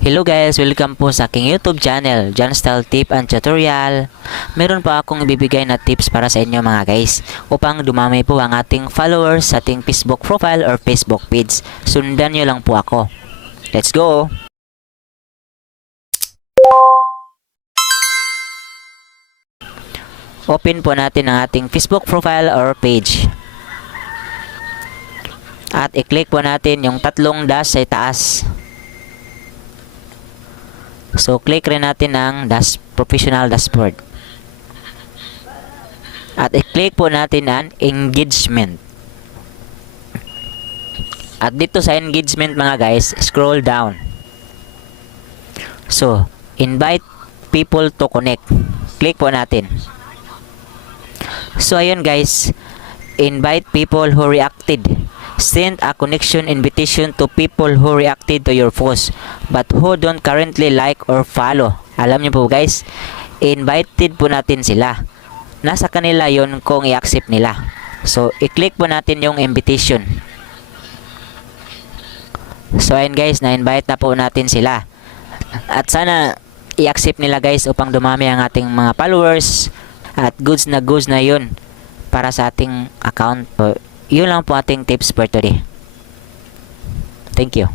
Hello guys, welcome po sa aking YouTube channel, Janstyle Tip and Tutorial. Meron pa akong ibibigay na tips para sa inyo mga guys upang dumami po ang ating followers sa ating Facebook profile or Facebook page. Sundan nyo lang po ako. Let's go! Open po natin ang ating Facebook profile or page. At i-click po natin yung tatlong dash sa itaas. So, click rin natin ang professional dashboard. At i-click po natin ang engagement. At dito sa engagement mga guys, scroll down. So, invite people to connect. Click po natin. So, ayun guys, invite people who reacted. Send a connection invitation to people who reacted to your post but who don't currently like or follow. Alam niyo po guys, invited po natin sila. Nasa kanila yon kung i-accept nila. So, i-click po natin yung invitation. So, ayun guys, na-invite na po natin sila. At sana i-accept nila guys upang dumami ang ating mga followers. At goods na yun para sa ating account. So, yun lang po ating tips for today. Thank you.